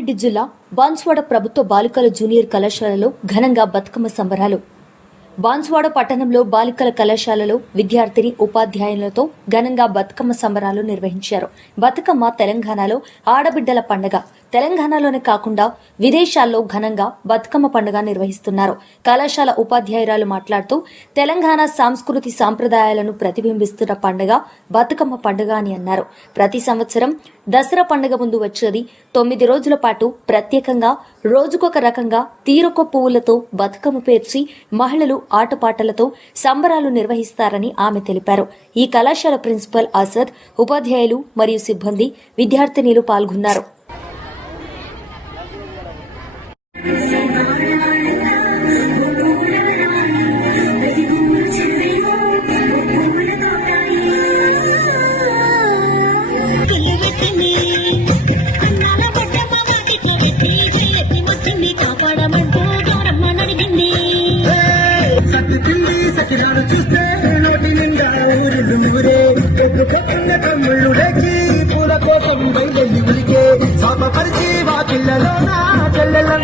రంగారెడ్డి జిల్లా బాన్స్వాడ ప్రభుత్వ బాలికల జూనియర్ కళాశాలలో ఘనంగా బతుకమ్మ సంబరాలు. బాన్స్వాడ పట్టణంలో బాలికల కళాశాలలో విద్యార్థిని ఉపాధ్యాయులతో ఘనంగా బతుకమ్మ సంబరాలు నిర్వహించారు. బతుకమ్మ తెలంగాణలో ఆడబిడ్డల పండగ. తెలంగాణలోనే కాకుండా విదేశాల్లో ఘనంగా బతుకమ్మ పండుగ నిర్వహిస్తున్నారు. కళాశాల ఉపాధ్యాయురాలు మాట్లాడుతూ తెలంగాణ సాంస్కృతి సాంప్రదాయాలను ప్రతిబింబిస్తున్న పండుగ బతుకమ్మ పండుగ అని అన్నారు. ప్రతి సంవత్సరం దసరా పండుగ ముందు వచ్చేది తొమ్మిది రోజుల పాటు ప్రత్యేకంగా రోజుకొక రకంగా తీరొక పువ్వులతో బతుకమ్మ పేర్చి మహిళలు ఆటపాటలతో సంబరాలు నిర్వహిస్తారని ఆమె తెలిపారు. ఈ కళాశాల ప్రిన్సిపల్ అసద్ ఉపాధ్యాయులు మరియు సిబ్బంది విద్యార్థినిలు పాల్గొన్నారు. కాపాడమంటూ గౌరమ్మ నడిగింది సత్తి తిండి సకినాలు చూస్తే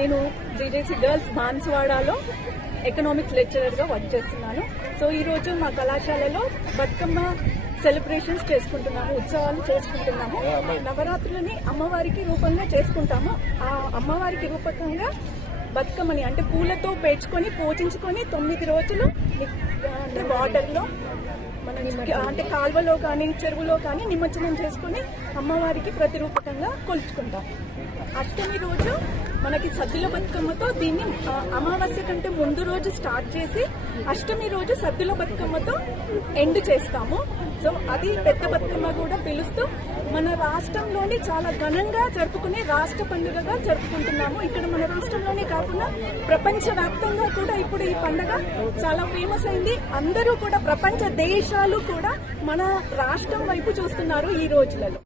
నేను బీజేసీ గర్ల్స్ బాన్స్వాడాలో ఎకనామిక్స్ లెక్చరర్గా వర్క్ చేస్తున్నాను. సో ఈరోజు మా కళాశాలలో బతుకమ్మ సెలబ్రేషన్స్ చేసుకుంటున్నాము ఉత్సవాలు చేసుకుంటున్నాము. నవరాత్రులని అమ్మవారికి రూపంగా చేసుకుంటాము. ఆ అమ్మవారికి రూపకంగా బతుకమ్మని అంటే పూలతో పేర్చుకొని పూజించుకొని తొమ్మిది రోజులు అంటే వాటర్లో అంటే కాల్వలో కానీ చెరువులో కానీ నిమజ్జనం చేసుకుని అమ్మవారికి ప్రతిరూపకంగా కొలుచుకుంటాం. అష్టమి రోజు మనకి సద్దుల బతుకమ్మతో దీన్ని అమావాస్య కంటే ముందు రోజు స్టార్ట్ చేసి అష్టమి రోజు సద్దుల బతుకమ్మతో ఎండ్ చేస్తాము. సో అది పెద్ద బతుకమ్మ కూడా పిలుస్తూ మన రాష్ట్రంలోని చాలా ఘనంగా జరుపుకునే రాష్ట్ర పండుగగా జరుపుకుంటున్నాము. ఇక్కడ మన రాష్ట్రంలోనే కాకుండా ప్రపంచవ్యాప్తంగా కూడా ఇప్పుడు ఈ పండుగ చాలా ఫేమస్ అయింది. అందరూ కూడా ప్రపంచ దేశాలు కూడా మన రాష్ట్రం వైపు చూస్తున్నారు ఈ రోజులలో.